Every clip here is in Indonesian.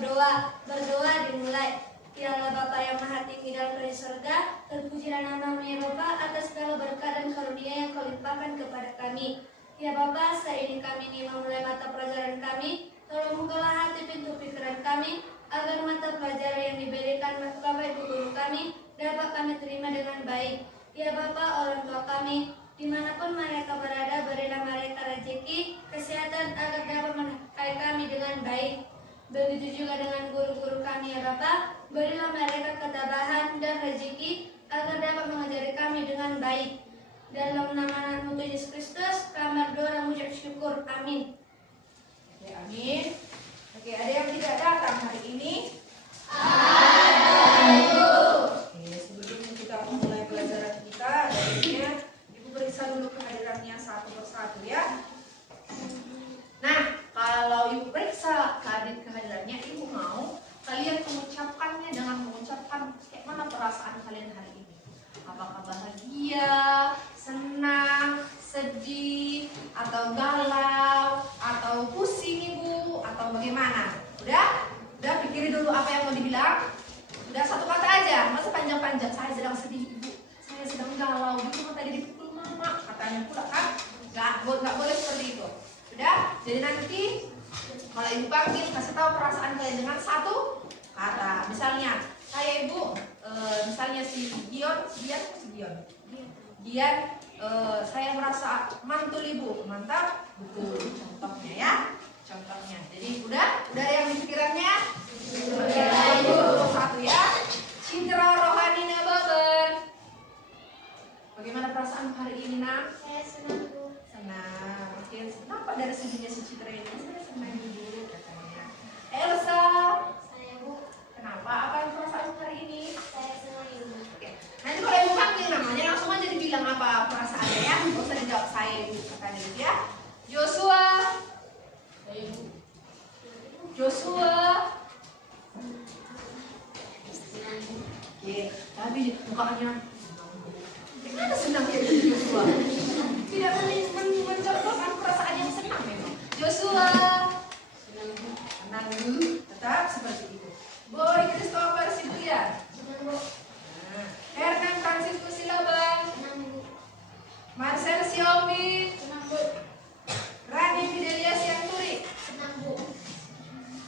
Berdoa dimulai. Ya Allah Bapa yang Maha Tinggi dalam dari surga, terpujilah nama-Mu ya Bapa atas segala berkat dan karunia yang Kau limpahkan kepada kami. Ya Bapa, saat ini kami ingin memulai mata pelajaran kami. Tolong bukalah hati pintu pikiran kami, agar mata pelajaran yang diberikan Bapak Ibu guru kami dapat kami terima dengan baik. Ya Bapa, orang tua kami, dimanapun mereka berada, berilah mereka rezeki, kesehatan agar dapat menafkahi kami dengan baik. Begitu juga dengan guru-guru kami ya Bapa, berilah mereka ketabahan dan rezeki agar dapat mengajari kami dengan baik. Dalam nama-Mu Yesus Kristus, kami berdoa dan mengucap syukur. Amin. Oke, amin. Oke, ada yang tidak datang hari ini? Oke, sebelum kita memulai pelajaran kita, baiknya Ibu periksa dulu kehadirannya satu persatu ya. Nah, kalau Ibu periksa kehadirannya, Ibu mau kalian mengucapkannya dengan mengucapkan kayak mana perasaan kalian hari ini. Apakah bahagia, senang, sedih, atau galau, atau pusing Ibu, atau bagaimana? Udah pikirin dulu apa yang mau dibilang. Udah satu kata aja, masa panjang-panjang. Saya sedang sedih Ibu, saya sedang galau. Ibu tadi dipukul mama, katanya pula kan? Gak boleh seperti itu. Udah, jadi nanti kalau Ibu panggil, kasih tahu perasaan kalian dengan satu kata. Misalnya, saya Ibu, misalnya si Gion, saya merasa mantul Ibu, mantap, betul. Contohnya ya, contohnya. Jadi udah yang di pikirannya. Ibu satu ya. Citra rohani Nababan. Bagaimana perasaan hari ini Nak? Saya senang Bu. Senang. Oke, kenapa dari sejujurnya si Citra ini? Saya senang dulu katanya. Elsa. Saya Bu. Kenapa? Apa yang perasaan hari ini? Saya senang Ibu. Oke. Nanti kalau Ibu panggil namanya langsung aja dibilang apa perasaannya ya. Nggak usah dijawab saya Ibu katanya gitu ya. Joshua. Saya Ibu. Joshua. Oke, tapi mukanya gimana senang ya Joshua? Tidak mencontohkan perasaan yang senang memang. Joshua. Senang dulu, tetap seperti itu. Boy Christopher Sibuya. Senang Bu. Hernan Franciscus Silaban. Senang Bu. Marcel Xiaomi. Senang Bu. Rani Fidelia Sianturi. Senang Bu.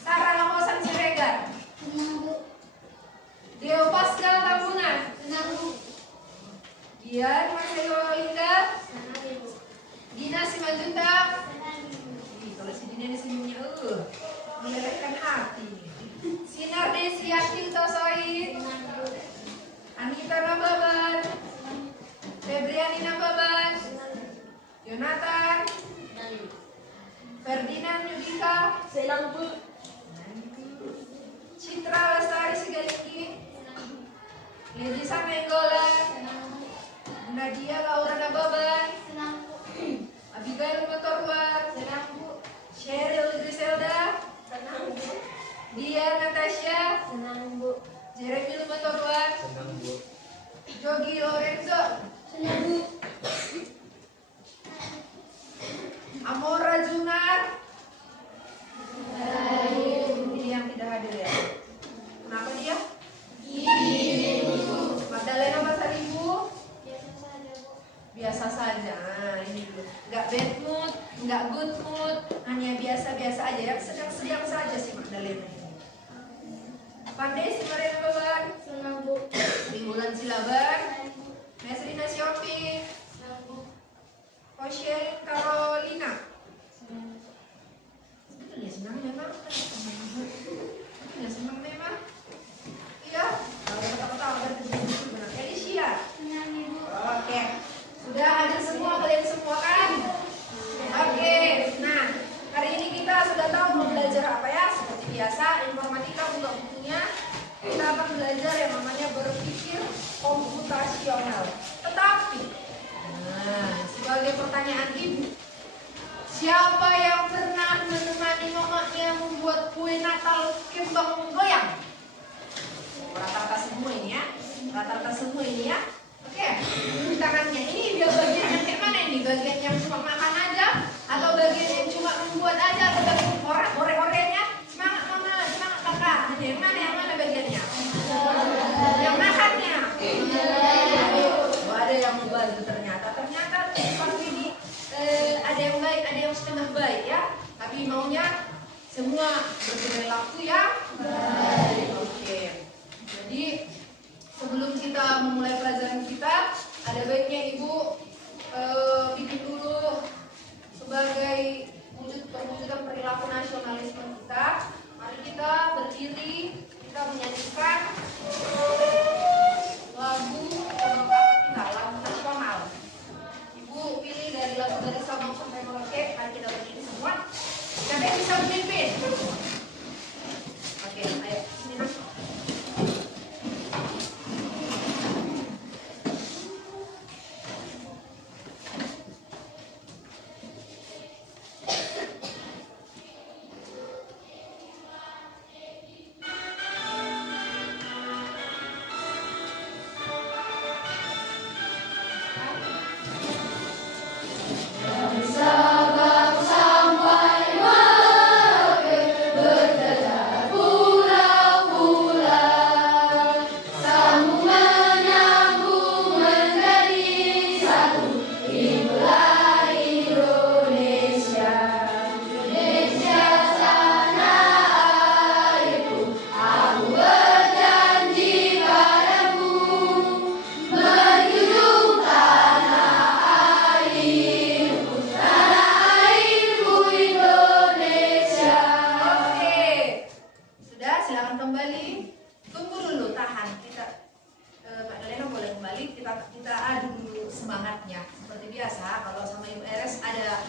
Sarah Lamosan Siregar. Senang Bu. Deo Pascal Tambunan. Senang Bu. Dian Marcelo Indah. Senang Ibu. Dina Simanjuntak. Senang Ibu. Kalau si Dina ini senyumnya melelehkan hati. Sinar Desi Akhil Tosoid. Senang Bu. Anita Nababan. Febriani Nababan. Yonatan. Senang Ibu. Ferdinand Yudika. Senang Bu. Citra Lestari Sigalinggi. Senang Bu. Lelisa Menggolan. Senang Bu. Nadia Laura Nababan. Senang Bu. Abigail Motorwan. Senang Bu. Cheryl Griselda. Senang Bu. Dia Natasha. Senang Bu. Jeremy Motorwan. Senang Bu. Jogi Lorenzo. Senang Bu. Amora Junar. Ini yang tidak hadir ya. Kenapa dia? Magdalena Basaribu. Biasa saja Bu. Biasa saja. Nah, ini dulu. Nggak bad mood, nggak good mood, hanya biasa-biasa aja ya. Sedang-sedang saja si Magdalena ini. Pandai si Maria Nababan. Senang Bu. Bulan Silaban. Mesrina Siopi. Senang Bu. Rochelle Carolina. Senang Bu. Betul ya, senang memang. Betul ya, senang memang. Iya. Kalau kata-kata ada benar. Alicia. Senang Ibu. Oke. Sudah hadir semua kalian semua kan? Oke. Nah, hari ini kita sudah tahu mau belajar apa ya? Seperti biasa, informatika buka bukunya. Kita akan belajar yang namanya berpikir komputasional. Tetapi, sebagai pertanyaan Ibu, siapa yang pernah menemani mamanya membuat kue Natal kembang goyang? Rata-rata semua ini ya. Rata-rata semua ini ya. Oke, ini tangannya. Ini dia bagian yang kayak mana ini? Bagian yang cuma makan aja? Atau bagian yang cuma membuat aja? Atau bagian ore-orenya? Semangat mama, semangat kakak. bawahnya yang mana bagiannya? Yang nahannya. Oh, ada yang membantu ternyata seperti ini. Ada yang baik, ada yang setengah baik ya. Tapi maunya semua berperilaku yang baik. Oke. Jadi sebelum kita memulai pelajaran kita, ada baiknya Ibu bikin dulu sebagai perwujudan perilaku nasionalisme kita. Mari kita berdiri, kita menyanyikan lagu kita, lagu nasional. Ibu pilih dari lagu dari Sabang sampai Merauke. Mari kita berdiri semua. Siapa yang bisa memimpin? Oke, ayo sini Mas. Kita adu dulu semangatnya. Seperti biasa, kalau sama Ibu Eres ada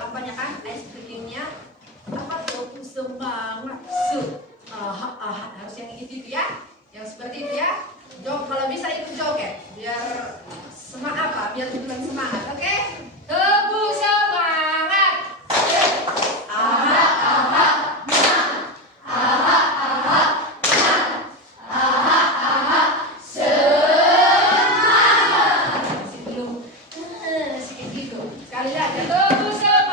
apanya kan, ice creamnya apa tuh, semangat harus yang itu ya, yang seperti itu ya. Jog, kalau bisa ikut joget biar semangat apa, biar tunjukkan semangat. Oke, teguh semangat. Sekali lagi, teguh semangat.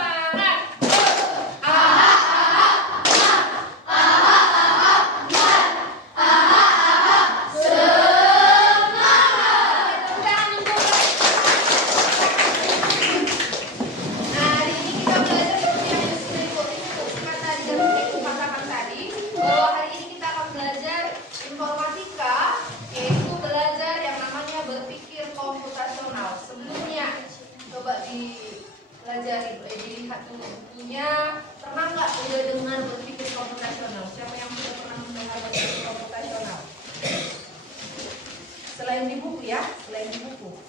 Pelajari, dilihat dulu bukunya. Pernah nggak udah dengar berpikir komputasional? Siapa yang sudah pernah mendengar berpikir komputasional? Selain di buku ya, selain di buku.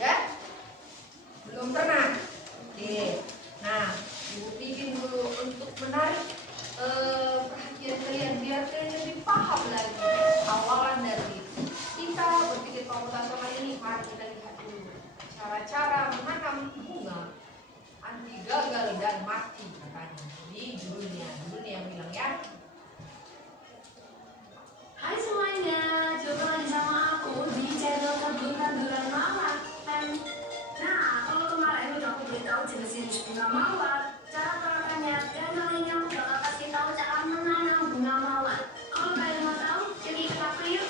Ya? Belum pernah? Oke. Nah, Ibu bikin dulu untuk menarik perhatian kalian biar kalian lebih paham lagi awalan dari kita berpikir komputasional ini. Mari kita lihat dulu cara-cara menanam bunga anti gagal dan mati katanya. Jadi judulnya yang bilang ya. Hai semuanya, jumpa lagi sama aku di channel Kebun-Tanduran Mawar. Nah, kalau kemarin udah aku beritahu jenis-jenis bunga mawar, cara perawatannya dan kali ini aku bakal kasih tahu cara menanam bunga mawar. Kalau kalian mau tahu, jadi ikut aku yuk.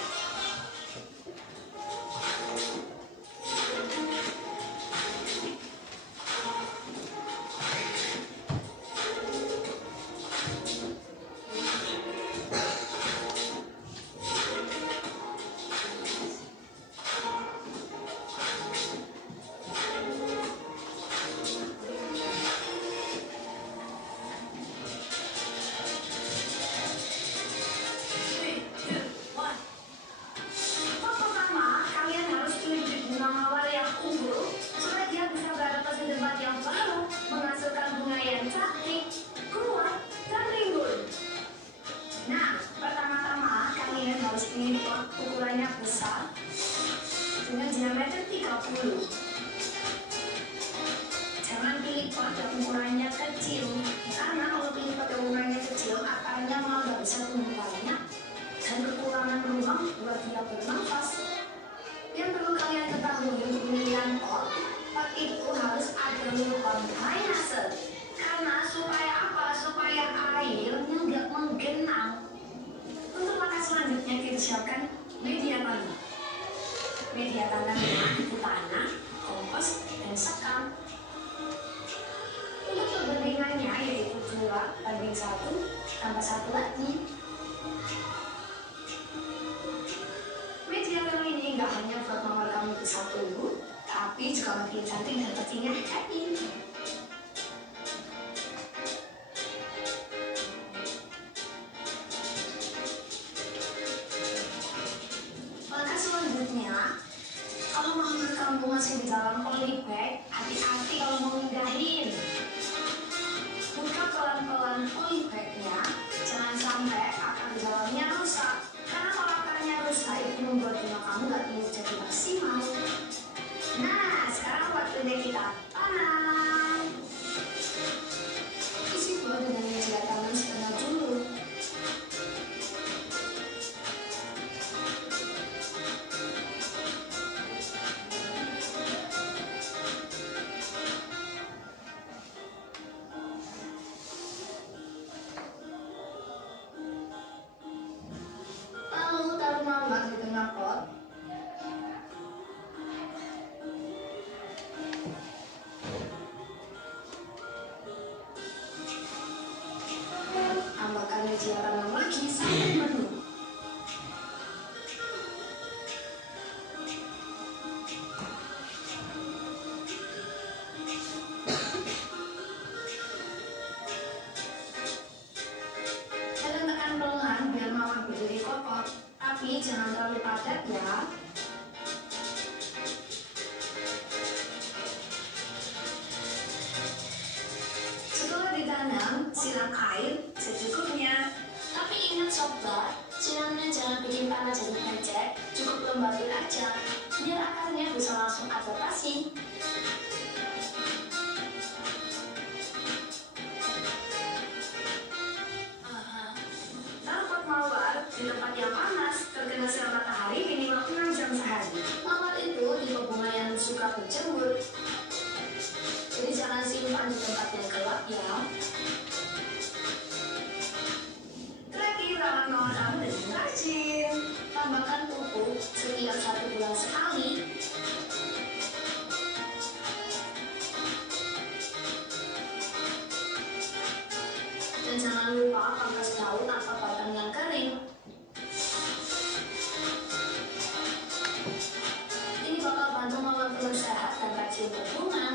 Ukurannya besar dengan diameter 30. Jangan pilih pot yang ukurannya kecil, karena kalau pilih pot yang ukurannya kecil akarnya malah nggak bisa tumbuh banyak dan kekurangan ruang buat dia bernafas. Yang perlu kalian ketahui untuk pemilihan pot itu harus ada lubang drainase. Karena supaya apa? Supaya siapkan media tanam. Media tanamnya itu tanah, kompos, dan sekam. Untuk perbandingannya yaitu 2:1 tambah 1 lagi. Media tanam ini nggak hanya buat mawar kamu bisa tumbuh, tapi juga makin cantik dan pastinya happy. Langkah selanjutnya, kalau mawar kamu masih di dalam polybag, hati-hati kalau mau mindahin. Buka pelan-pelan polybagnya, jangan sampai akar dalamnya rusak. Karena kalau akarnya rusak itu membuat bunga kamu nggak tumbuh jadi maksimal. Nah, sekarang waktunya kita tanam. Isi buah dengan media tanam setengah dulu. Lalu taruh mawar di tengah pot. Tambahkan media tanam lagi sampai penuh. Tekan pelan biar mawar berdiri kokoh, tapi jangan terlalu padat ya. Setelah ditanam, siram air secukupnya. Tapi ingat sobat, siramnya jangan bikin tanah jadi becek, cukup lembarin aja, biar akarnya bisa langsung adaptasi. Taruh pot mawar di tempat yang panas, terkena sinar matahari minimal 6 jam sehari. Mawar itu tipe bunga yang suka berjemur, jadi jangan simpan di tempat yang gelap ya. Terakhir, rawat mawar kamu dengan rajin. Tambahkan pupuk setiap 1 bulan sekali. Dan jangan lupa pangkas daun atau batang yang kering. Ini bakal bantu mawar terus sehat dan rajin berbunga.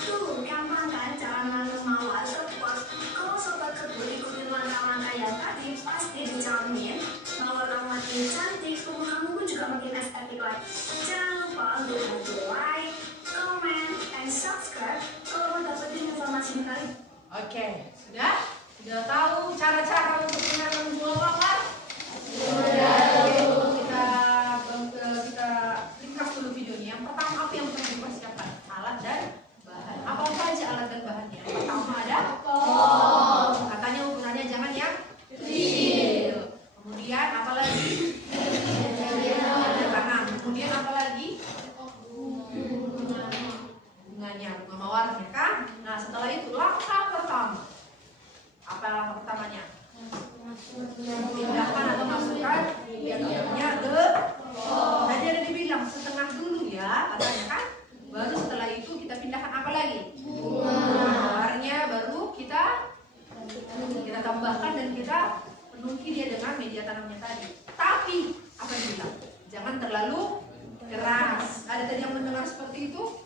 Tuh, gampang kan cara menanam mawar ke pot? Kalau sobat kebun ikutin langkah-langkah yang tadi, pasti dijamin mawar kamu makin cantik, tubuh kamu pun juga makin estetik lagi. Jangan lupa untuk bantu like, comment, and subscribe kalau mau dapetin informasi menarik. Oke, sudah? Sudah tahu cara-cara untuk menanam bunga mawar? Sudah. Kita ringkas dulu videonya. Yang pertama, apa yang perlu dipersiapkan? Alat dan bahan. Apa saja alat dan bahannya? Yang pertama ada pot. Katanya ukurannya jangan yang kecil. Kemudian apa lagi? Ada tanam. Kemudian apa lagi? Bunganya, bunga mawarnya kan? Nah, setelah itu langkah pertama. Apa langkah pertamanya? Pindahkan atau masukkan biaknya ke pot. Tadi ada dibilang setengah dulu ya, katanya kan? Baru setelah itu kita pindahkan apa lagi? Mawarnya baru kita tambahkan dan kita penuhi dia dengan media tanamnya tadi. Tapi apa yang bilang? Jangan terlalu keras. Ada tadi yang mendengar seperti itu?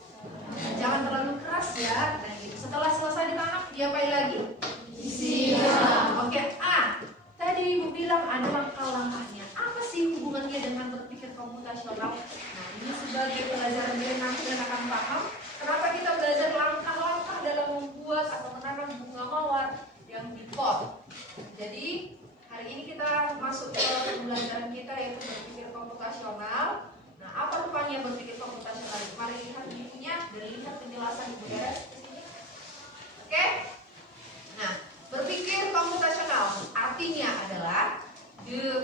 Jangan terlalu keras ya. Nah, gitu. Setelah selesai ditanam, diapain lagi? Disiram. Oke. Tadi Ibu bilang ada langkah-langkahnya. Apa sih hubungannya dengan berpikir komputasional? Nah, ini sebagai pelajaran dari nanti dan akan paham kenapa kita belajar langkah-langkah dalam membuat atau menanam bunga mawar yang di pot. Jadi hari ini kita masuk ke pembelajaran kita yaitu berpikir komputasional. Nah, apa rupanya berpikir komputasional? Mari lihat bukunya dan lihat penjelasan Ibu Dara di sini. Oke? Nah, berpikir komputasional artinya adalah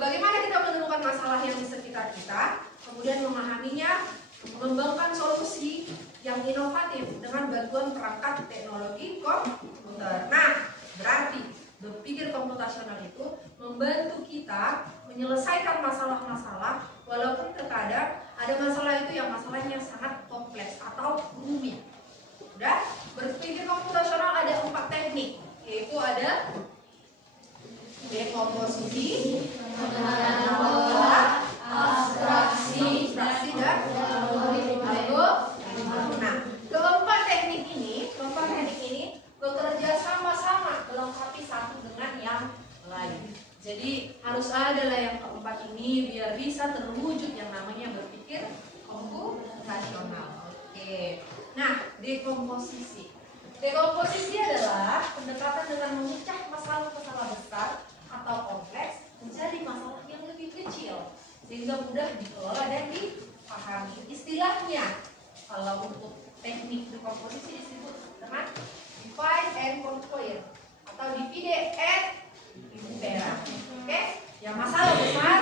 bagaimana kita menemukan masalah yang bisa kita sekitar kita, kemudian memahaminya, mengembangkan solusi yang inovatif dengan bantuan perangkat teknologi komputer. Nah, berarti berpikir komputasional itu membantu kita menyelesaikan masalah-masalah, walaupun terkadang ada masalah itu yang masalahnya sangat kompleks atau rumit. Udah, berpikir komputasional ada 4 teknik, yaitu ada dekomposisi, pengenalan pola, abstraksi, dan algoritma. Nah, keempat teknik ini bekerja sama-sama melengkapi satu dengan yang lain. Jadi harus ada lah yang keempat ini biar bisa terwujud yang namanya berpikir komputasional. Oke. Nah, dekomposisi. Dekomposisi adalah pendekatan dengan memecah masalah-masalah besar atau kompleks menjadi masalah yang lebih kecil sehingga mudah dikelola dan dipahami. Istilahnya, kalau untuk teknik dekomposisi disebut dengan divide and conquer atau divide and impera. Oke? Yang masalah besar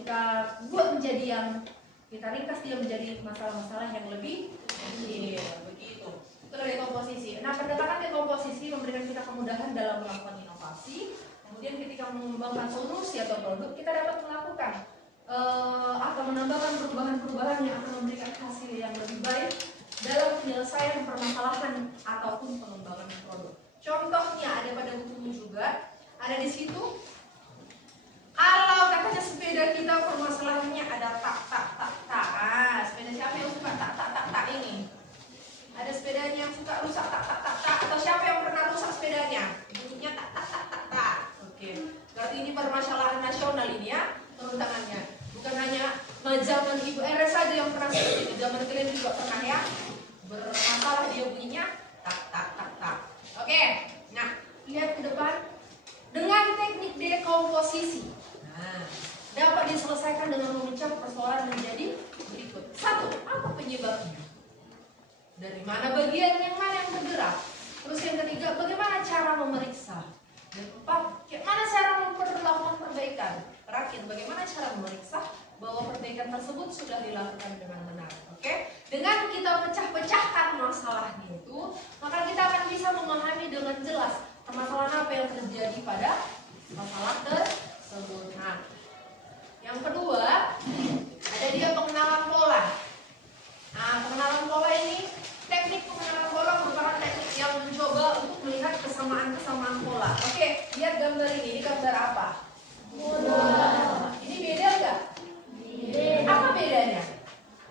kita buat menjadi yang kita ringkas dia menjadi masalah-masalah yang lebih kecil, begitu. Itu dekomposisi. Nah, pendekatan dekomposisi memberikan kita kemudahan dalam melakukan inovasi. Kemudian ketika mengembangkan solusi atau produk, kita dapat melakukan atau menambahkan perubahan-perubahan yang akan memberikan hasil yang lebih baik dalam penyelesaian permasalahan ataupun pengembangan produk. Contohnya ada pada bukumu juga, ada di situ. Kalau katanya sepeda kita permasalahannya ada tak. Sepeda siapa yang suka tak ini? Ada sepedanya yang suka rusak tak. Atau siapa yang pernah rusak sepedanya? Bunyinya tak. Oke. Berarti ini permasalahan nasional ini ya, turun tangannya. Bukan hanya zaman Ibu RS saja yang pernah seperti itu, zaman kalian juga pernah ya bermasalah dia bunyinya tak. Oke. Nah, lihat ke depan dengan teknik dekomposisi. Nah, dapat diselesaikan dengan memecah persoalan menjadi berikut. 1. Apa penyebabnya? Dari mana bagian yang mana yang bergerak? Terus yang ketiga, bagaimana cara memeriksa? Dan 4, bagaimana cara memperlakukan perbaikan? Terakhir, bagaimana cara memeriksa bahwa perbaikan tersebut sudah dilakukan dengan benar? Oke? Dengan kita pecah-pecahkan masalahnya itu, maka kita akan bisa memahami dengan jelas permasalahan apa yang terjadi pada masalah tersebut. Nah, yang kedua, ada dia pengenalan pola. Nah, pengenalan pola ini, teknik pengenalan pola merupakan teknik yang mencoba untuk melihat kesamaan-kesamaan pola. Oke, lihat gambar ini gambar apa? Bola. Ini beda enggak? Beda. Apa bedanya?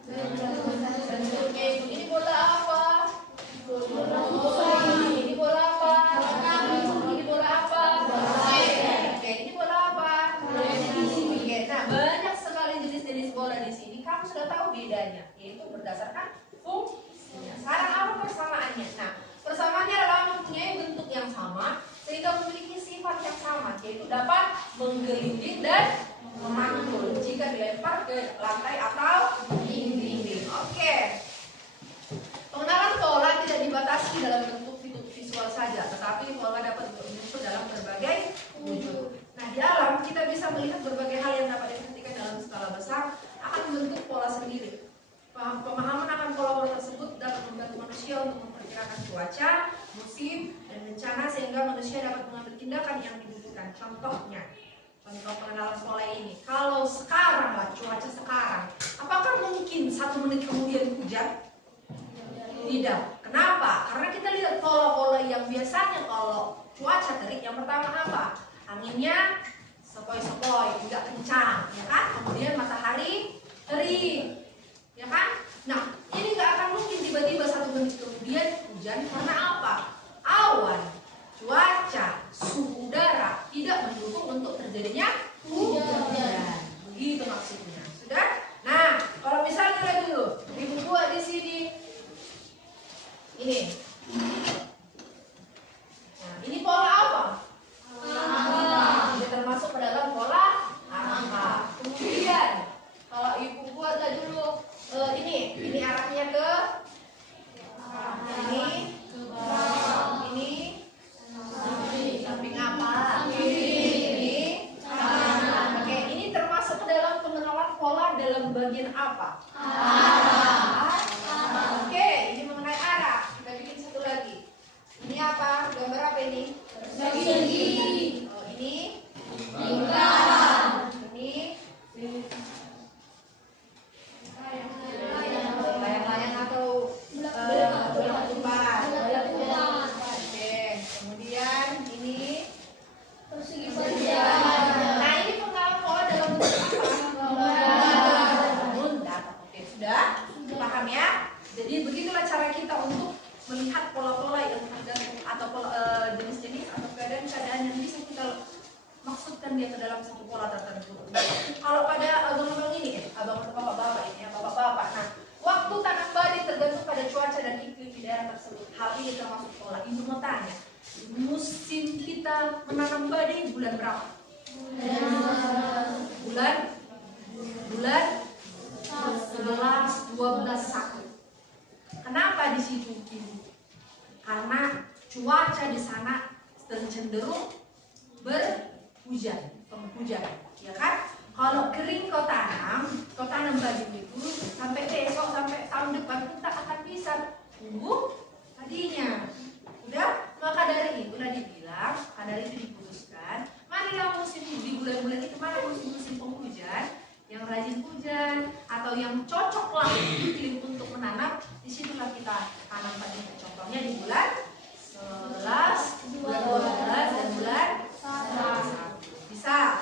Bentuknya itu. Ini bola apa? Bola. Ini bola apa? Ini bola apa? Oke, ini bola apa? Oke, nah banyak sekali jenis-jenis bola di sini. Kamu sudah tahu bedanya, yaitu berdasarkan fungsinya. Sekarang apa persamaannya? Nah, persamaannya adalah mempunyai bentuk yang sama sehingga memiliki sifat yang sama, yaitu dapat menggelinding dan memantul jika dilempar ke lantai atau dinding. Oke. Pengenalan pola tidak dibatasi dalam bentuk visual saja, tetapi pola dapat muncul dalam berbagai wujud. Nah, di alam kita bisa melihat berbagai hal yang dapat dihentikan dalam skala besar akan membentuk pola sendiri. Pemahaman akan pola-pola tersebut dapat membantu manusia untuk memperkirakan cuaca, musim, dan bencana sehingga manusia dapat mengambil tindakan yang dibutuhkan. Contohnya, contoh pengenalan pola ini. Kalau sekarang lah cuaca sekarang, apakah mungkin 1 menit kemudian hujan? Tidak. Kenapa? Karena kita lihat pola-pola yang biasanya kalau cuaca terik, yang pertama apa? Anginnya sepoi-sepoi, tidak kencang, ya kan? Kemudian matahari terik, ya kan? Nah, ini nggak akan mungkin tiba-tiba 1 menit kemudian hujan. Karena apa? Awan, cuaca, suhu udara tidak mendukung untuk terjadinya hujan. Begitu maksudnya. Sudah? Nah, kalau misalnya lihat dulu, Ibu buat di sini ini. Nah, ini pola apa? Ini termasuk ke dalam pola angka. Kemudian kalau Ibu buat dulu ini arahnya ke ini samping apa? Ini apa? Arah. Oke, ini mengenai arah. Kita bikin satu lagi. Ini apa? Gambar apa ini? Persegi. Oh, ini Lingkaran. ini Layang-layang. layang-layang atau bulat-bulat. Oke, kemudian ini Persegi panjang. nah ini penggalan pola dalam bentuk apa? Bunda. Oke, sudah? Paham ya? Jadi begitulah cara kita untuk melihat pola-pola yang tergantung atau jenis-jenis atau keadaan-keadaan yang bisa kita maksudkan dia ke dalam satu pola tertentu. Kalau pada abang-abang ini, abang atau bapak-bapak ini, ya bapak-bapak. Nah, waktu tanam padi tergantung pada cuaca dan iklim di daerah tersebut. Hal ini termasuk pola. Ibu mau tanya, musim kita menanam padi bulan berapa? Bulan 11, 12, 1. Kenapa di situ Ibu? Karena cuaca di sana cenderung penghujan, ya kan? Kalau kering kau tanam baju itu sampai besok, sampai tahun depan kita akan bisa tumbuh padinya. Udah, maka dari itulah dibilang, dari itu diputuskan, marilah musim di bulan-bulan itu mana musim penghujan, yang rajin hujan atau yang cocoklah iklim untuk menanam, disitulah kita tanam padi. Contohnya di bulan 11, bulan 12 dan bulan 1. Bisa?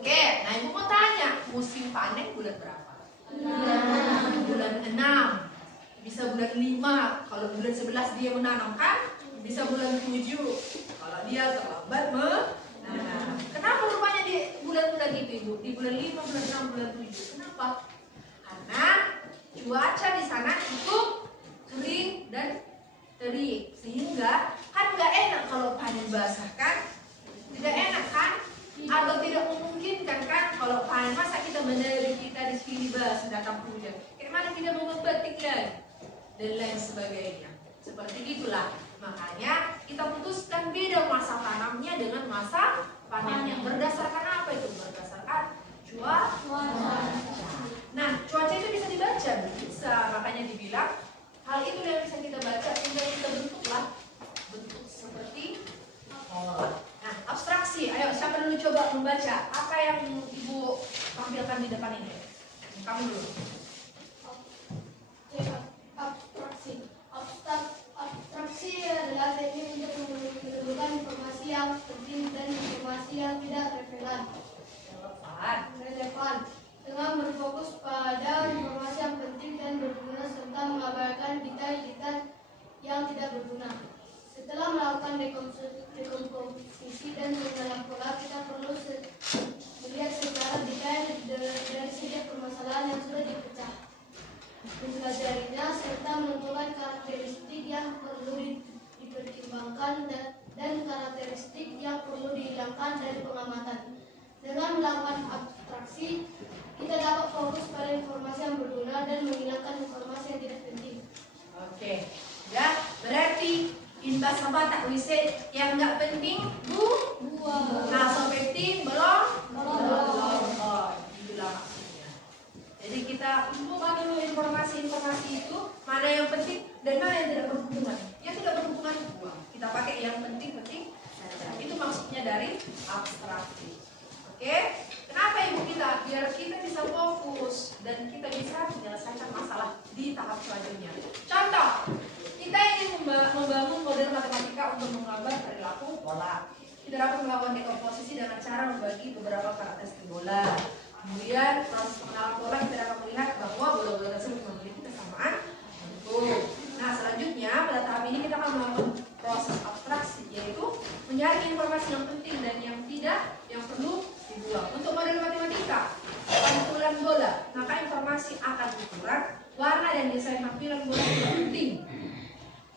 Oke, nah ibu mau tanya, musim panen bulan berapa? Bulan 6. Bisa bulan 5, kalau bulan 11 dia menanam kan? Bisa bulan 7, kalau dia terlambat menanam. Kenapa rupanya di bulan-bulan itu Ibu? Di bulan 5, bulan 6, bulan 7. Kenapa? Karena cuaca di sana cukup kering dan terik, sehingga kan nggak enak kalau panen basah kan? Tidak enak kan? Atau tidak memungkinkan kan kalau panen, masa kita mendari kita di sini basah datang hujan, kayak mana kita mau membatik lagi dan lain sebagainya. Seperti itulah, makanya kita putuskan beda masa tanamnya dengan masa panennya. Berdasarkan apa itu? Berdasarkan cuaca. Nah, cuaca itu bisa dibaca, bisa. Makanya dibilang hal itu yang bisa kita baca, tinggal kita bentuklah bentuk seperti pola. Nah, abstraksi. Ayo, siapa dulu coba membaca apa yang Ibu tampilkan di depan ini? Kamu dulu. Abstraksi adalah teknik untuk menentukan informasi yang penting dan informasi yang tidak relevan dengan berfokus pada informasi yang penting dan berguna serta mengabaikan detail-detail yang tidak berguna. Setelah melakukan dekomposisi dan pengenalan pola, kita perlu melihat secara detail dari segi permasalahan yang sudah dipelajarinya serta menentukan karakteristik yang perlu dipertimbangkan dan karakteristik yang perlu dihilangkan dari pengamatan. Dengan melakukan abstraksi, kita dapat fokus pada informasi yang berguna dan menghilangkan informasi yang tidak penting. Oke, ya berarti bahasa Batak wise yang nggak penting buang. Nah, so penting belum. Oh, itulah maksudnya. Jadi kita kumpulkan dulu informasi itu, mana yang penting dan mana yang tidak berhubungan. Yang tidak berhubungan buang. Kita pakai yang penting saja. Itu maksudnya dari abstraksi. Oke, kenapa Ibu kita? Biar kita bisa fokus dan kita bisa menyelesaikan masalah di tahap selanjutnya. Contoh, kita ingin membangun model matematika untuk menggambar perilaku bola. Kita dapat melakukan dekomposisi dengan cara membagi beberapa karakteristik bola. Kemudian proses pengenalan pola, kita dapat melihat bahwa bola-bola tersebut memiliki kesamaan bentuk. Nah, selanjutnya pada tahap ini kita akan melakukan proses abstraksi, yaitu mencari informasi yang penting dan yang tidak, yang perlu dibuang. Untuk model matematika, pantulan bola, maka informasi akan ukuran, warna dan desain tampilan bola tidak penting.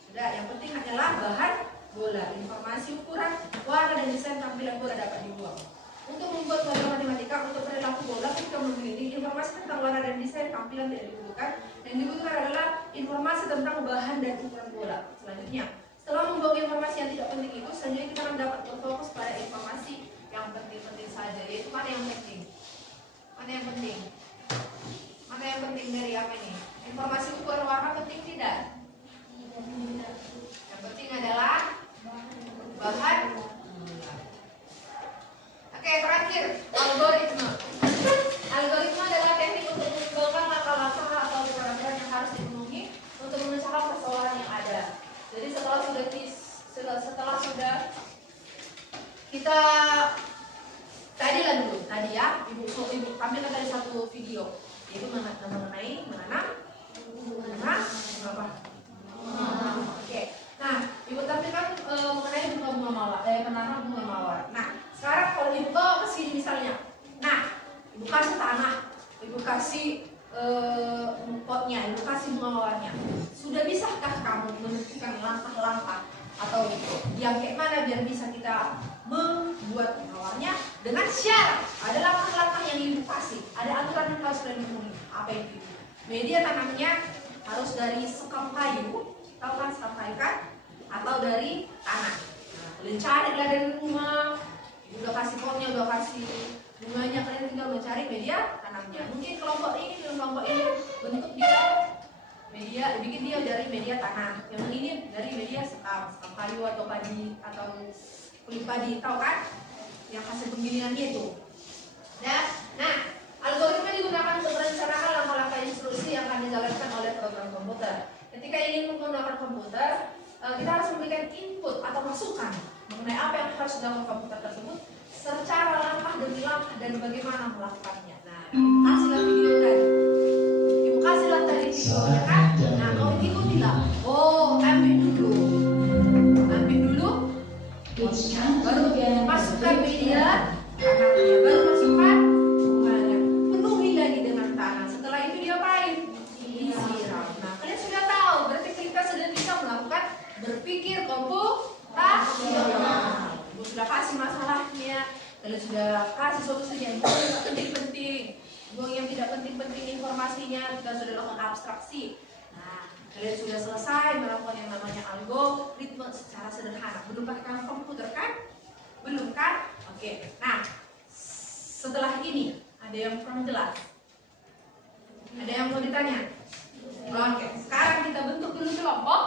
Sudah, yang penting adalah bahan bola, informasi ukuran, warna dan desain tampilan bola dapat dibuang. Untuk membuat model matematika untuk perilaku bola, kita memilih informasi tentang warna dan desain tampilan tidak dibutuhkan. Yang dibutuhkan adalah informasi tentang bahan dan ukuran bola. Selanjutnya, setelah membuang informasi yang tidak penting itu, selanjutnya kita akan dapat berfokus pada informasi yang penting-penting saja, yaitu mana yang penting. Mana yang penting? Mana Alhamdulillah. Oke, terakhir algoritma. Algoritma adalah teknik untuk mengembangkan langkah-langkah atau keterangan yang harus dipenuhi untuk memecahkan persoalan yang ada. Jadi setelah sudah kita tadi ya ibu tampilkan tadi satu video yaitu mengenai apa? Oke. Nah, ibu tampilkan mengenai bunga mawar, menanam bunga mawar. Nah, sekarang kalau ibu bawa ke sini misalnya, nah, ibu kasih tanah, ibu kasih potnya, ibu kasih bunga mawarnya. Sudah bisakah kamu menentukan langkah-langkah atau yang kayak mana biar bisa kita membuat mawarnya dengan syarat ada langkah-langkah yang ibu kasih, ada aturan yang harus dipenuhi. Apa itu? Media tanamnya harus dari sekam kayu, tahu kan sekam kayu kan? Atau dari tanah. Nah, kalian carilah dari rumah, ibu udah kasih potnya, udah kasih bunganya, kalian tinggal mencari media tanamnya. Mungkin kelompok ini bentuk dia media, bikin dia dari media tanah. Yang ini dari media sekam kayu atau padi atau kulit padi, tahu kan? Yang hasil penggilingannya itu. Nah, algoritma digunakan untuk merencanakan langkah-langkah instruksi yang akan dijalankan oleh program komputer. Ketika ingin menggunakan komputer, kita harus memberikan input atau masukan mengenai apa yang harus dilakukan komputer tersebut secara langkah demi langkah dan bagaimana melakukannya. Nah, kasihlah video tadi. Ibu kasihlah tadi videonya kan? Nah, kalau ibu bilang, oh ambil dulu potnya, baru masukkan media tanahnya, baru masukkan bunganya, penuhi lagi dengan tanah. Setelah itu dia apain? Disiram. Nah, kalian sudah tahu, berarti kita sudah bisa melakukan berpikir komputasional. Ibu sudah kasih masalahnya, kalian sudah kasih solusinya. Buang yang penting-penting, buang yang tidak penting-penting informasinya, kita sudah lakukan abstraksi. Nah, kalian sudah selesai melakukan yang namanya algoritma secara sederhana. Belum pakai komputer kan? Belum kan? Oke. Nah, setelah ini ada yang kurang jelas? Ada yang mau ditanya? Oke. Sekarang kita bentuk dulu kelompok.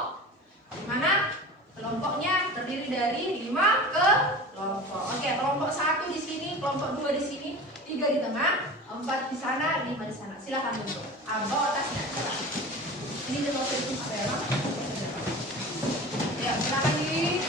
Di mana kelompoknya terdiri dari 5 kelompok. Oke, kelompok 1 di sini, kelompok 2 di sini, 3 di tengah, 4 di sana, 5 di sana. Silakan bentuk. Bawa atasnya. Ini kita bentuk apa ya, Bang? Ya, silakan di.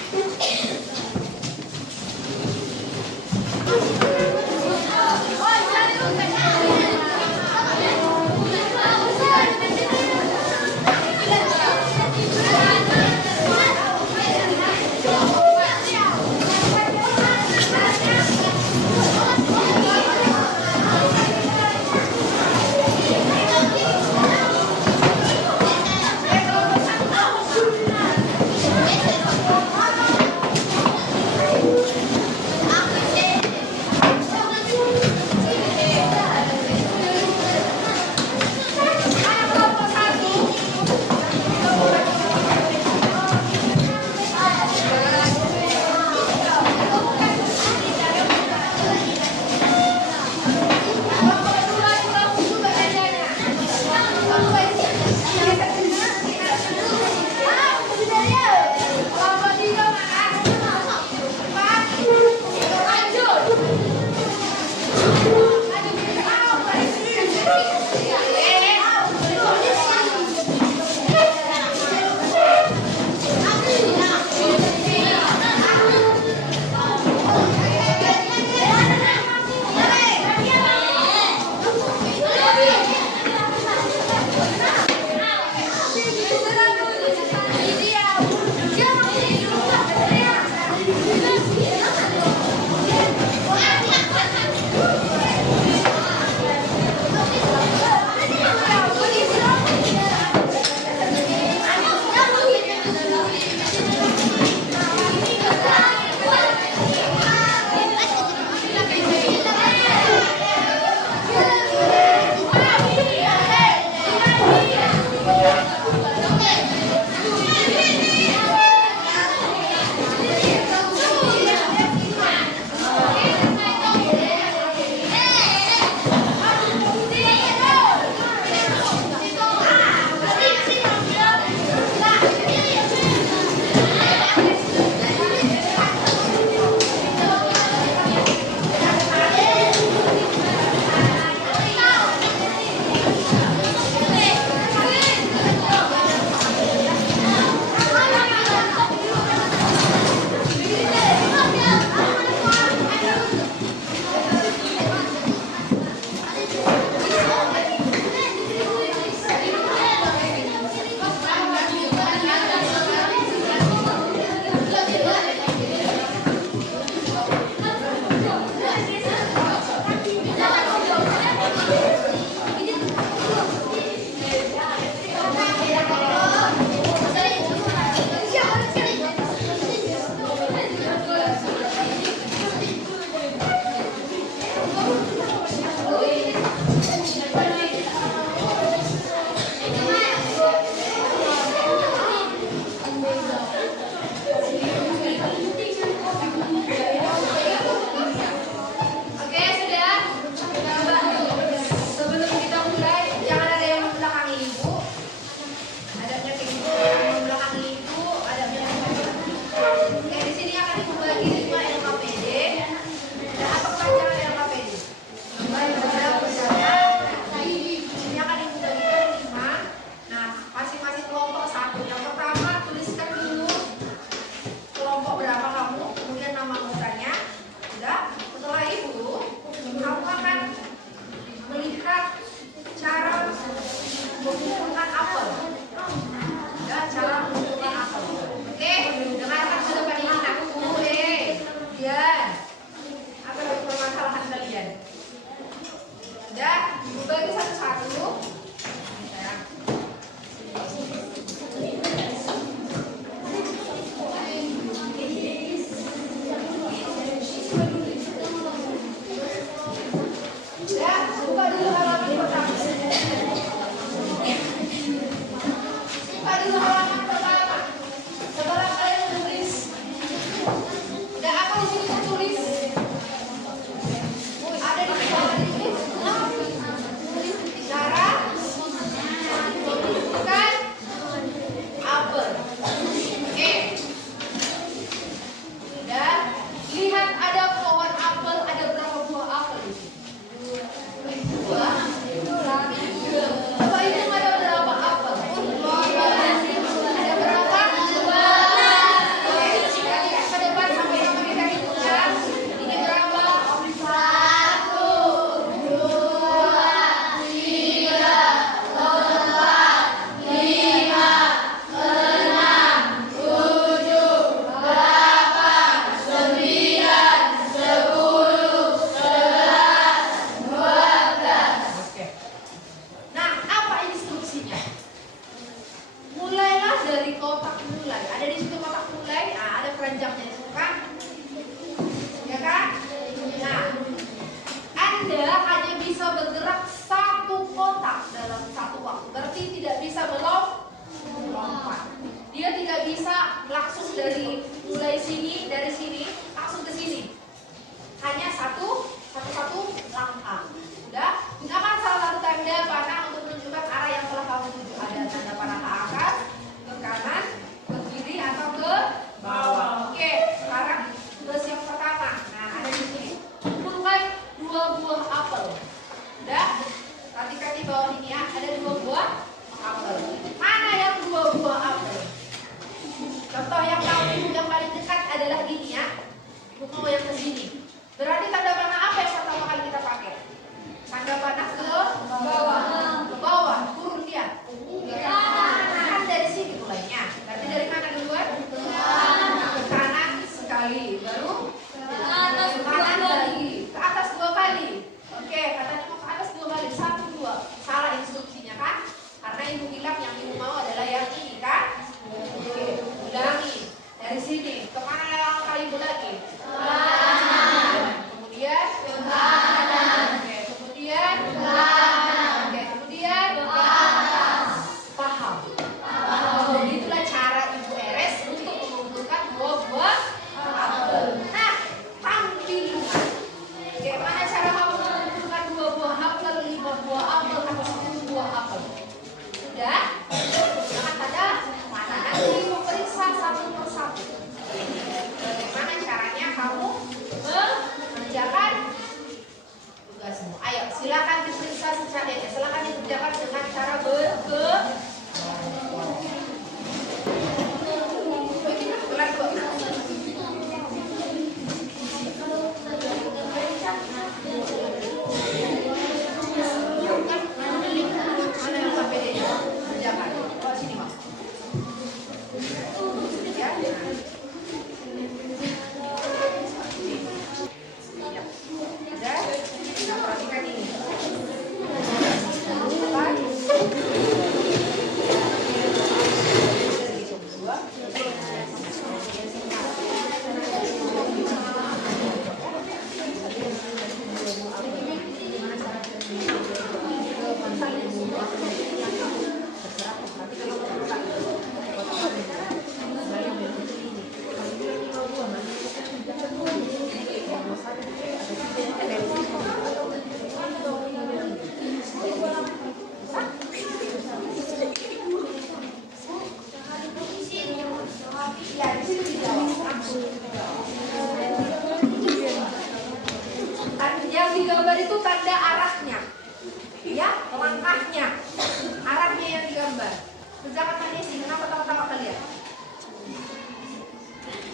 Kerjakan Kak Desi, kenapa tahu-tahu kalian?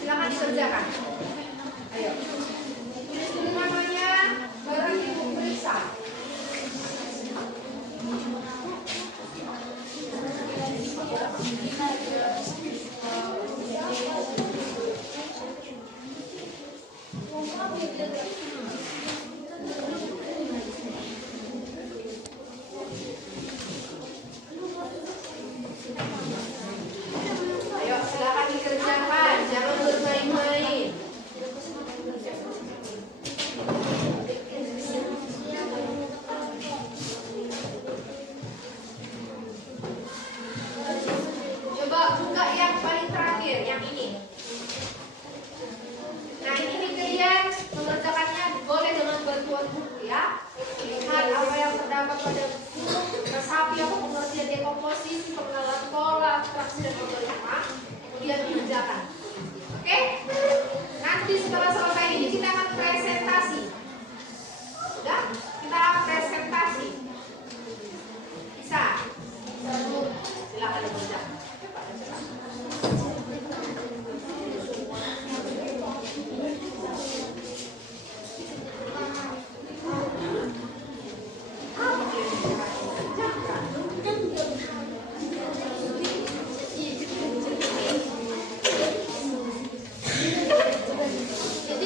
Silakan dikerjakan. Ayo. Tulis dulu namanya, baru ibu periksa. Ayo, silakan dikerjakan, jangan bermain-main. Coba buka yang paling terakhir, yang ini. Nah, ini nih kalian mengerjakannya boleh dengan bantuan buku ya. Lihat apa yang terdapat pada buku, resapi apa pengertian dekomposisi, pengenalan pola, fraksi dan algoritma, kemudian dikerjakan. Oke? Nanti setelah selesai ini kita akan presentasi. Sudah? Kita akan presentasi. Bisa? Satu, silakan dikerjakan. Jadi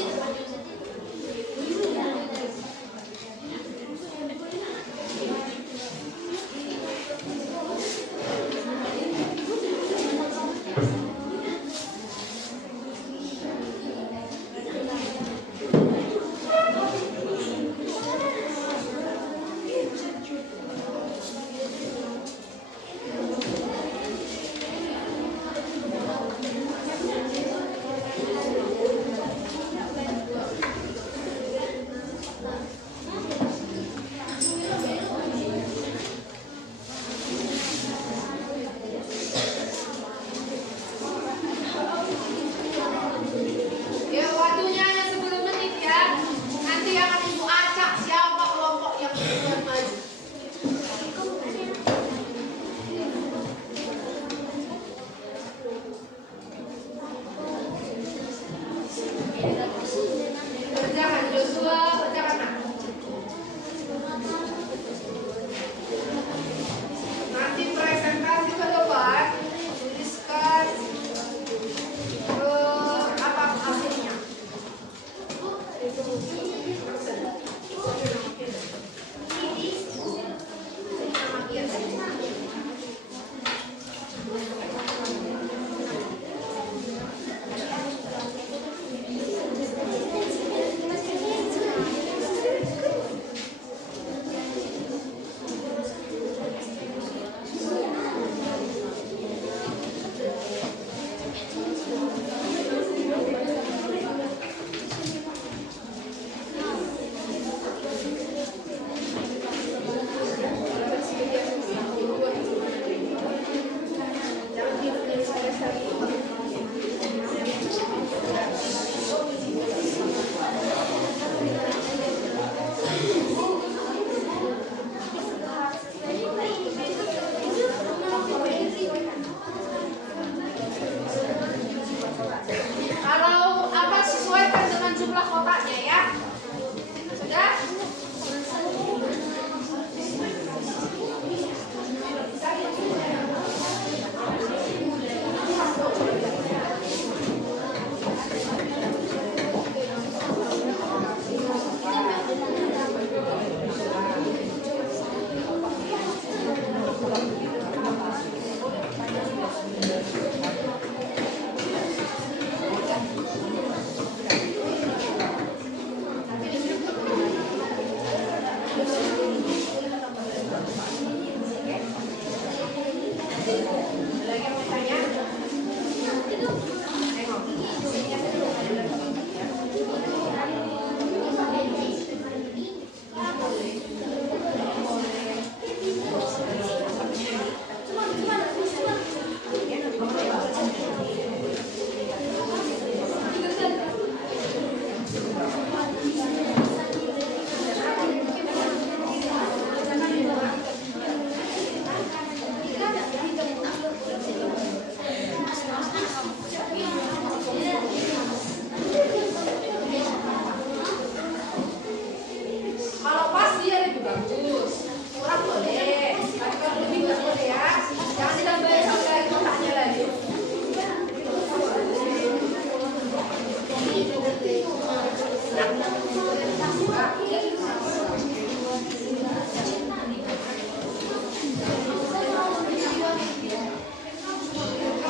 Gak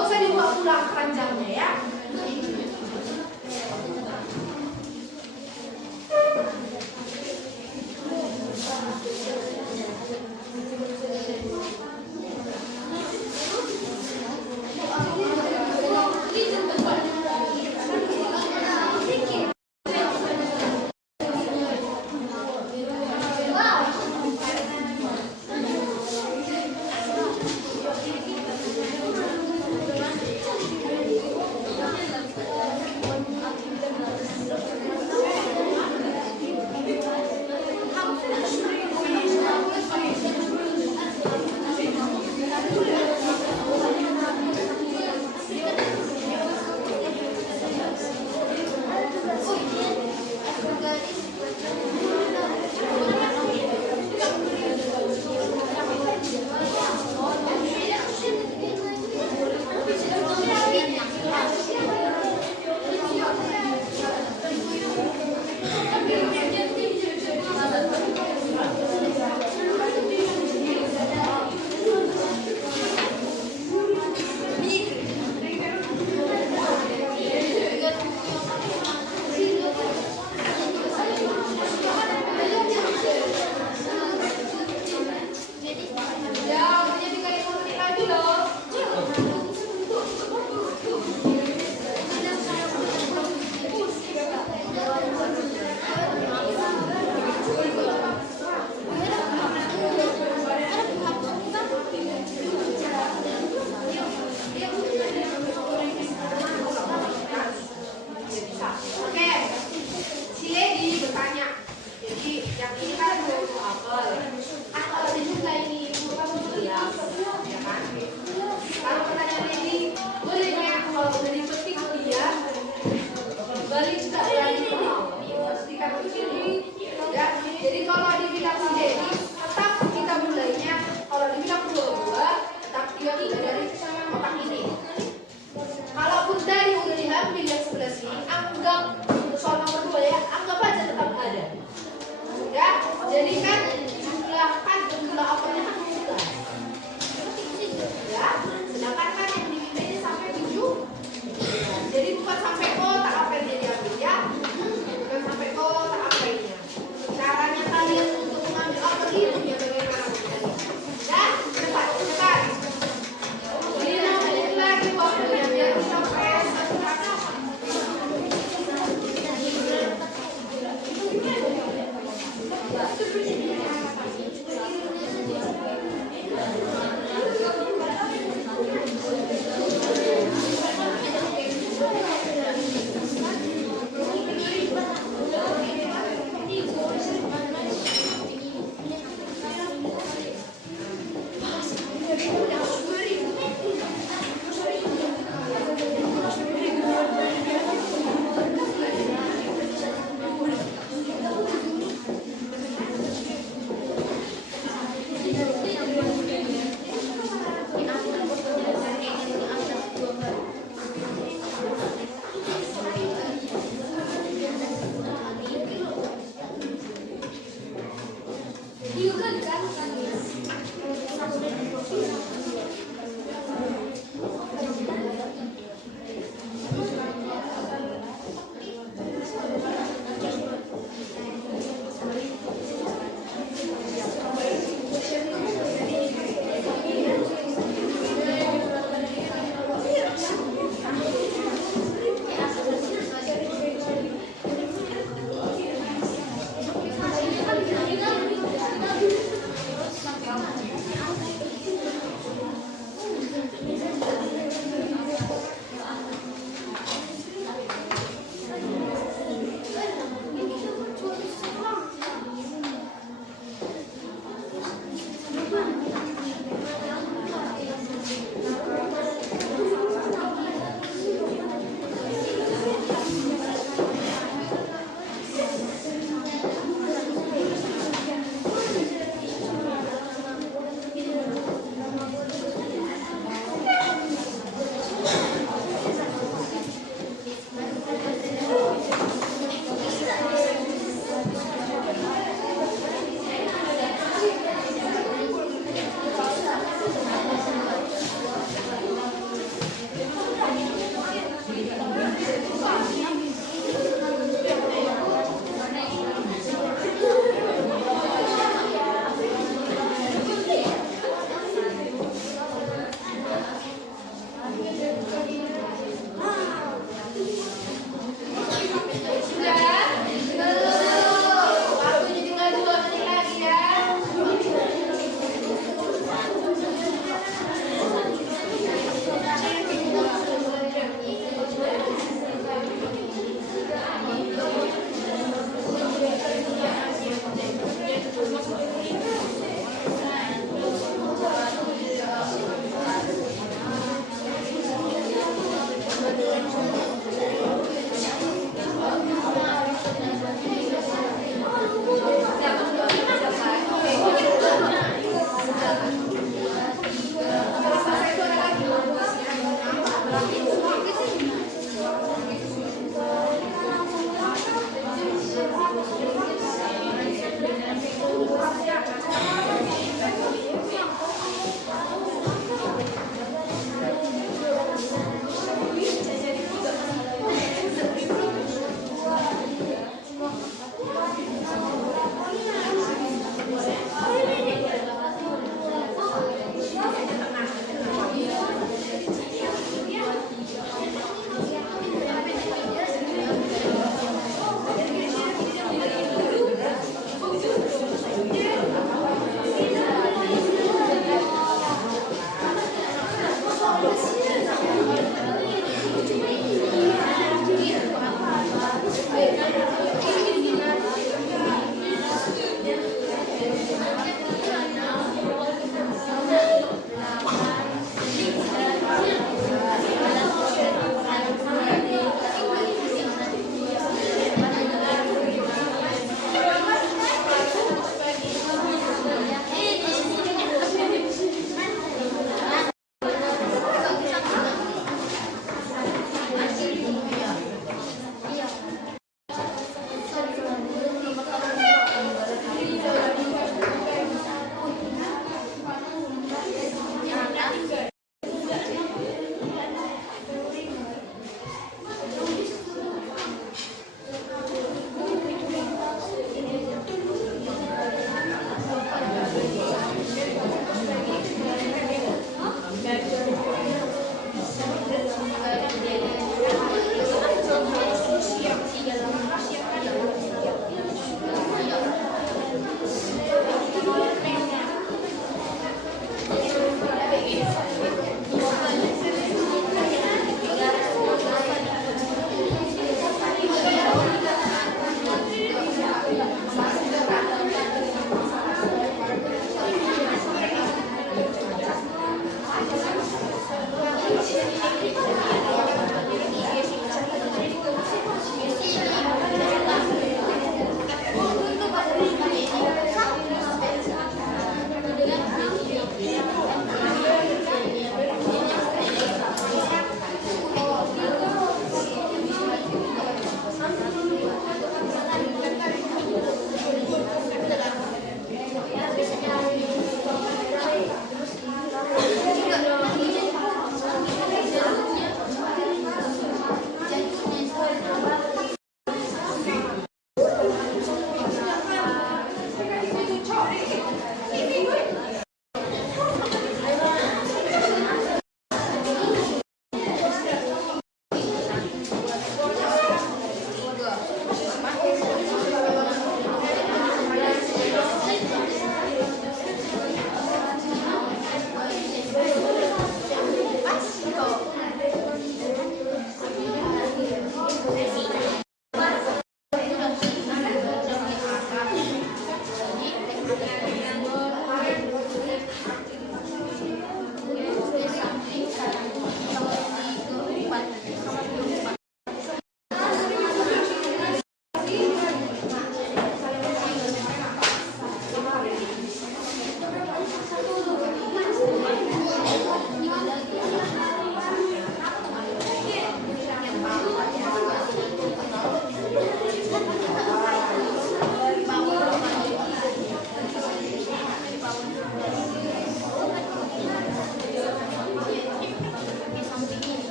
usah dibawa pulang keranjangnya ya.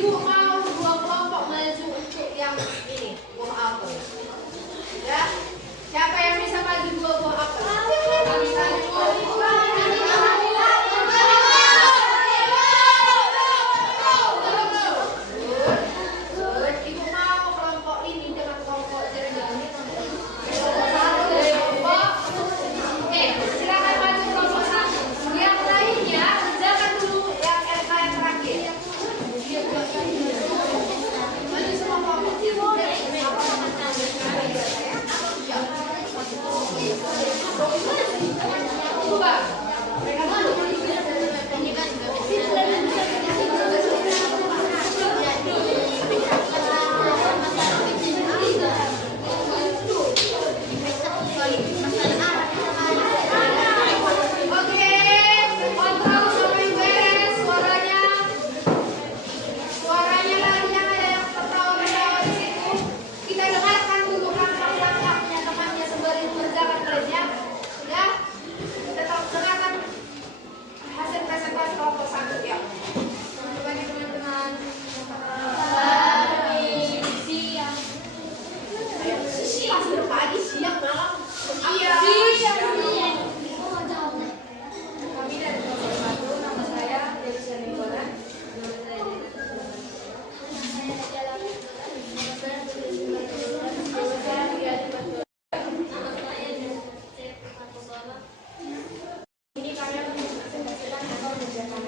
Ibu mau 2 kelompok maju untuk yang ini, buah apel. Ya, siapa yang bisa maju 2 buah apel? Ibu mau kelompok ini dengan kelompok jernih. Oke, silakan maju kelompok 1. Yang lainnya kerjakan dulu yang RK yang terakhir. Maju semua kelompok. Coba. Mereka dulu. Oke, kontrol sampai beres suaranya. Suaranya lagi yang ada yang tertawa-tertawa di situ. Kita dengarkan dulu langkah-langkahnya temannya sembari mengerjakan kelasnya. Sudah? Kita dengarkan hasil presentasi kelompok 1 ya. Coba nih teman-teman. Siang. Siang pagi, siang malam. Iya. Kami dari kelompok 1, nama saya Dewi Nicola. Ini kalian presentasikan atau mengerjakan.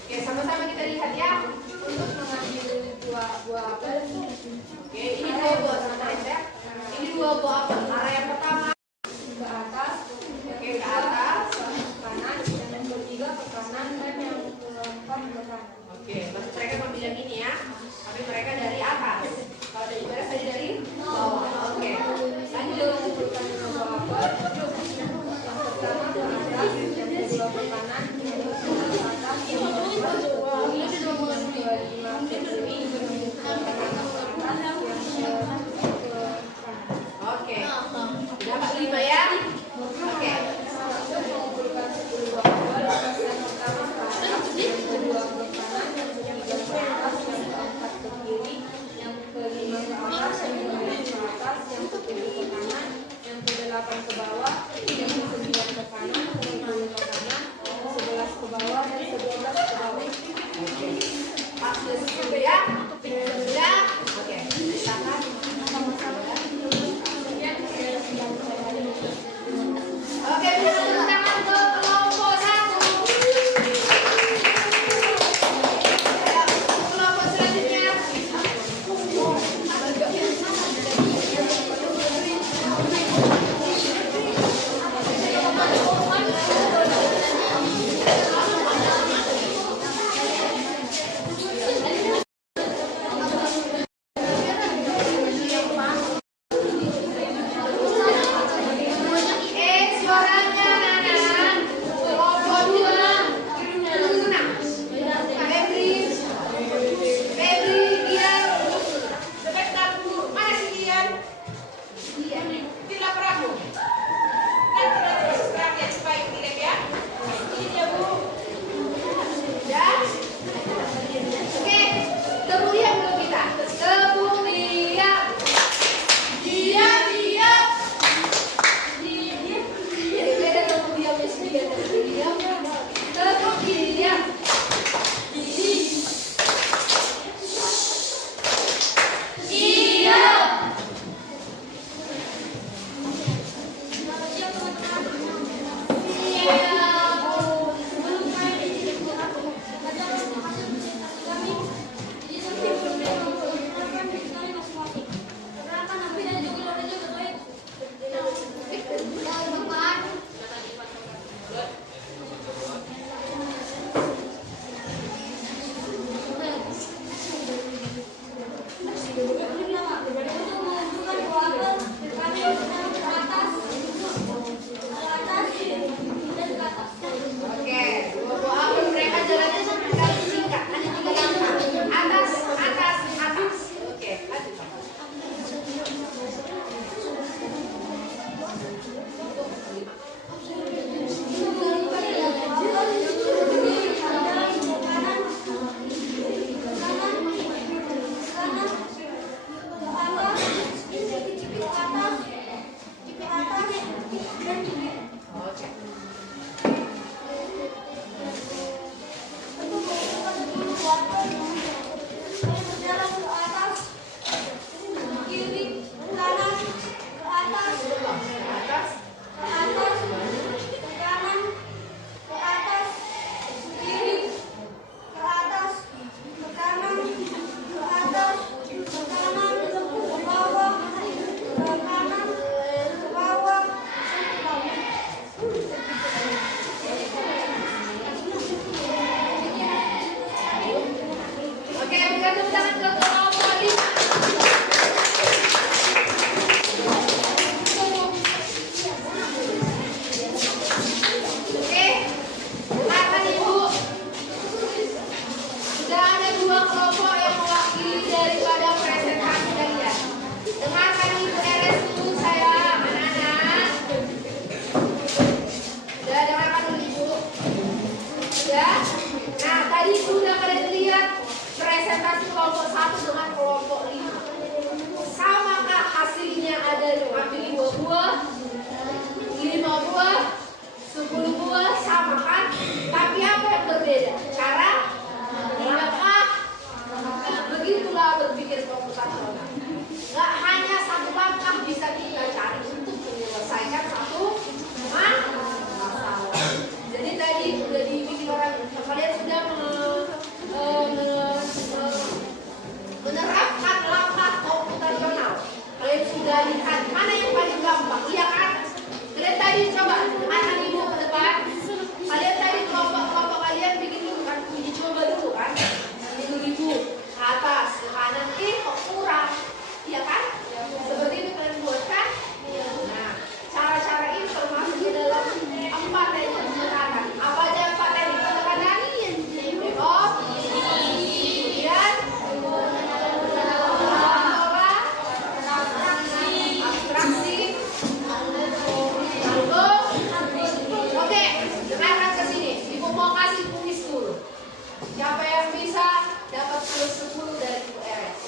Oke, sama-sama kita lihat ya. Untuk mengambil buah apel. Oke, ini 2 buah sama ya. Ini 2 buah apel. Arah yang pertama ke atas. Oke, ke atas, ke kanan, dan yang ketiga ke kanan, dan yang keempat ke kanan. Oke, maksud mereka mengambil yang ini ya. Tapi mereka dari atas. Kalau dari barat tadi dari bawah. Oke. Lanjut. Kumpulkan 2 buah apel. Yang pertama ke atas, yang kedua ke kanan, yang ketiga ke atas, yang keempat ke bawah, yang kelima ke kiri, yang keenam ke atas, yang keenam ke kanan. Oke. Dapat 5 ya. Oke. Kumpulkan 10 buah apel. Yang pertama ke atas, yang kedua ke kanan, yang ketiga ke atas, yang keempat ke kiri, yang kelima ke atas, yang keenam ke atas, yang ketujuh ke kanan, yang ke-8 ke bawah, yang ke-9 ke kanan, yang ke-10 ke kanan, yang ke-11 ke bawah, dan 12 ke bawah. Oke. Sudah ya. Berjalan ke atas, kiri, kanan, ke atas, ke atas, ke kanan, ke atas, kiri, ke atas, ke kanan, ke atas, ke kanan, ke bawah, ke kanan, ke bawah, ke bawah. Oke, berikan tepuk tangan ke kelompok 5. Oke, dengarkan Ibu. Sudah ada 2 kelompok yang mewakili daripada presentasi kalian. Dengarkan Ibu RS dulu sayang, anak-anak. Sudah dengarkan dulu Ibu. Sudah. Nah, tadi sudah kalian lihat presentasi kelompok 1 dengan kelompok 5. Samakah hasilnya? Ada ambil 2 buah, 5 buah, 10 buah, sama kan? Tapi apa yang berbeda? Cara melangkah. Begitulah berpikir komputasional. Nggak hanya satu langkah bisa kita cari untuk menyelesaikan satu masalah. Jadi tadi sudah dibikin orang, kalian sudah menerapkan langkah komputasional. Kalian sudah lihat mana yang paling gampang, iya kan? Kalian tadi coba anak Ibu ke depan. Kalian tadi kelompok kalian bikin dulu kan, uji coba dulu kan? Ibu atas, kanan, kok kurang, iya kan? Seperti itu kalian buat kan? Nah, cara-cara ini termasuk di dalam 4 teknik penekanan. Apa aja 4 teknik penekanan? Oh, kemudian abstraksi, oke, dengarkan ke sini. Ibu mau kasih kuis dulu. Siapa yang bisa dapat plus 10 dari Ibu RS?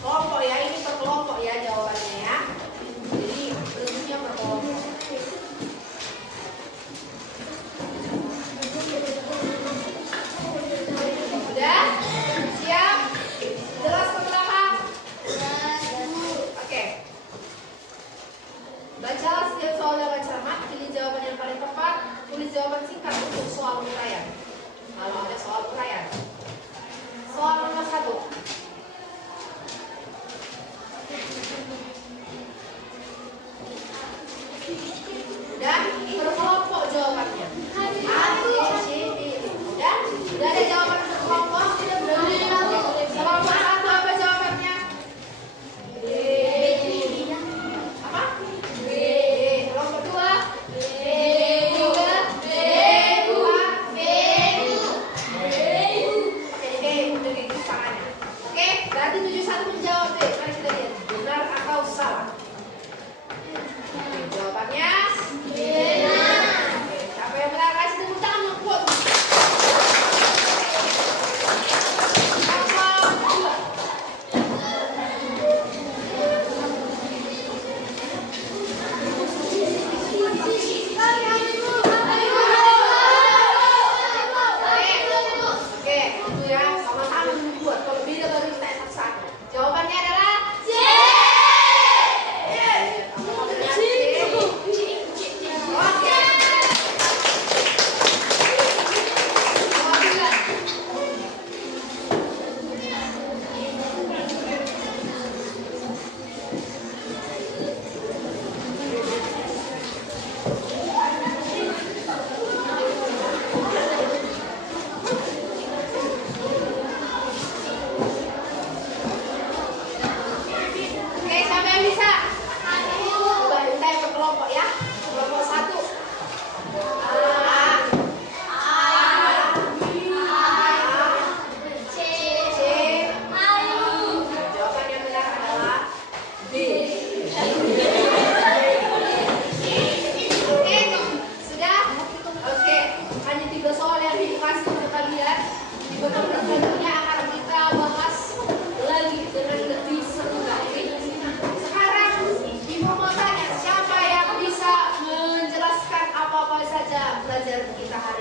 Kelompok ya, ini per kelompok ya jawabannya ya. Jadi bentuknya per kelompok. Sudah? Siap? Jelas ke belakang? Oke. Bacalah setiap soal dengan cermat, pilih jawaban yang paling tepat, tulis jawaban singkat untuk soal uraian. Kalau ada soal uraian. Soal nomor 1. Dan berkelompok jawabannya. A, B, C, D. Dan sudah ada jawaban untuk kelompok. Kelompok 1 apa jawabannya? B. Apa? B. Kelompok 2? B. 3? B. 4? B. Oke, D. Tangannya. Oke, berarti 71 menjawab B. Mari kita lihat benar atau salah. Oke, jawabannya benar. Oke, siapa yang benar? Kasih tepuk tangan yang kuat. Oke, itu ya, sama-sama membuat. Kalau beda baru kita satu. Jawabannya adalah C. Oke. Oke, siapa yang bisa? Coba kita yang berkelompok ya. Kelompok 1. C. Jawaban yang benar adalah B. Oke, sudah? Oke, hanya 3 soal yang dikasih untuk kalian. Di beberapa berikutnya akan kita bahas lagi dengan lebih seru lagi. Sekarang Ibu mau tanya, siapa yang bisa menjelaskan apa-apa saja pelajaran pelajaran kita hari